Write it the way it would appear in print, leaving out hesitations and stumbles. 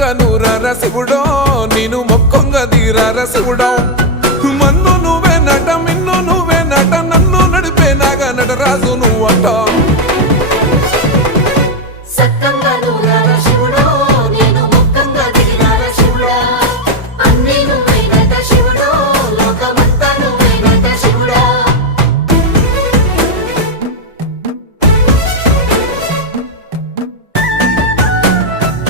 నమ్మంగా నూరార శివుడో నేను మొక్కంగా తీరార శివుడో మన్ను నువ్వే నట మిన్ను నువ్వే నట నన్ను నడిపే నాగా నటరాజు నువ్వట